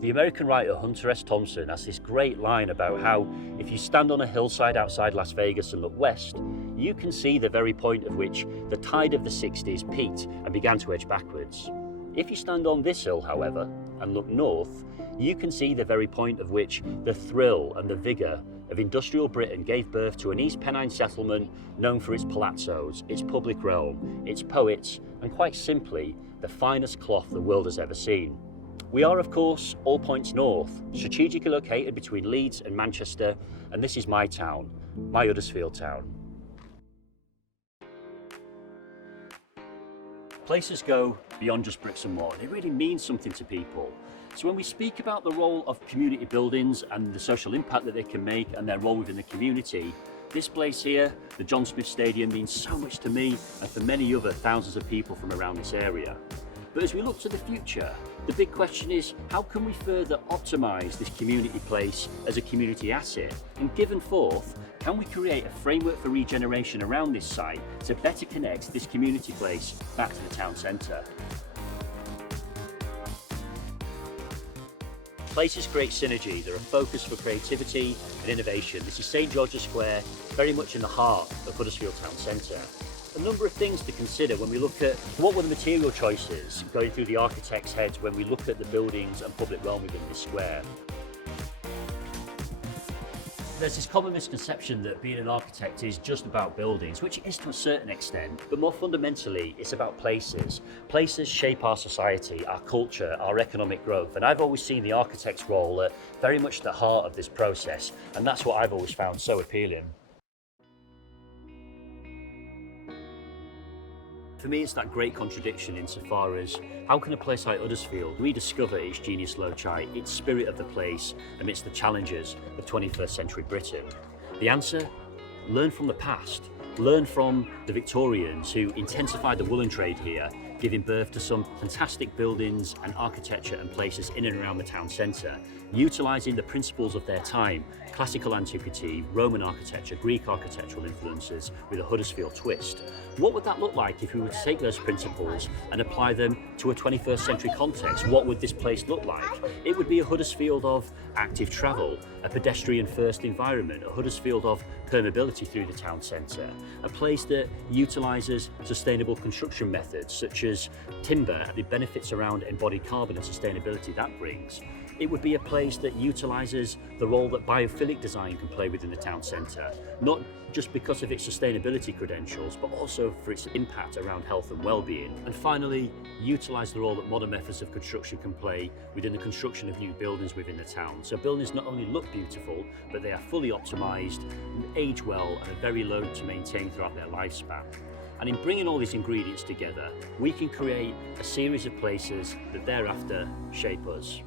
The American writer Hunter S. Thompson has this great line about how if you stand on a hillside outside Las Vegas and look west, you can see the very point at which the tide of the 60s peaked and began to edge backwards. If you stand on this hill, however, and look north, you can see the very point of which the thrill and the vigour of industrial Britain gave birth to an East Pennine settlement known for its palazzos, its public realm, its poets, and quite simply, the finest cloth the world has ever seen. We are, of course, all points north, strategically located between Leeds and Manchester, and this is my town, my Huddersfield town. Places go beyond just bricks and mortar. They really mean something to people. So when we speak about the role of community buildings and the social impact that they can make and their role within the community, this place here, the John Smith Stadium, means so much to me and for many other thousands of people from around this area. But as we look to the future, the big question is, how can we further optimise this community place as a community asset? And given forth, can we create a framework for regeneration around this site to better connect this community place back to the town centre? Places create synergy. They're a focus for creativity and innovation. This is St George's Square, very much in the heart of Huddersfield Town Centre. A number of things to consider when we look at what were the material choices going through the architect's heads when we look at the buildings and public realm within this square. There's this common misconception that being an architect is just about buildings, which it is to a certain extent, but more fundamentally, it's about places. Places shape our society, our culture, our economic growth, and I've always seen the architect's role very much at the heart of this process, and that's what I've always found so appealing. For me, it's that great contradiction insofar as how can a place like Huddersfield rediscover its genius loci, its spirit of the place amidst the challenges of 21st century Britain? The answer? Learn from the past. Learn from the Victorians who intensified the woolen trade here, giving birth to some fantastic buildings and architecture and places in and around the town centre, utilising the principles of their time, classical antiquity, Roman architecture, Greek architectural influences with a Huddersfield twist. What would that look like if we were to take those principles and apply them to a 21st century context? What would this place look like? It would be a Huddersfield of active travel, a pedestrian first environment, a Huddersfield of permeability through the town centre, a place that utilises sustainable construction methods such as timber, the benefits around embodied carbon and sustainability that brings. It would be a place that utilises the role that biophilic design can play within the town centre, not just because of its sustainability credentials, but also for its impact around health and well-being. And finally, utilise the role that modern methods of construction can play within the construction of new buildings within the town. So buildings not only look beautiful, but they are fully optimised, age well, and are very low to maintain throughout their lifespan. And in bringing all these ingredients together, we can create a series of places that thereafter shape us.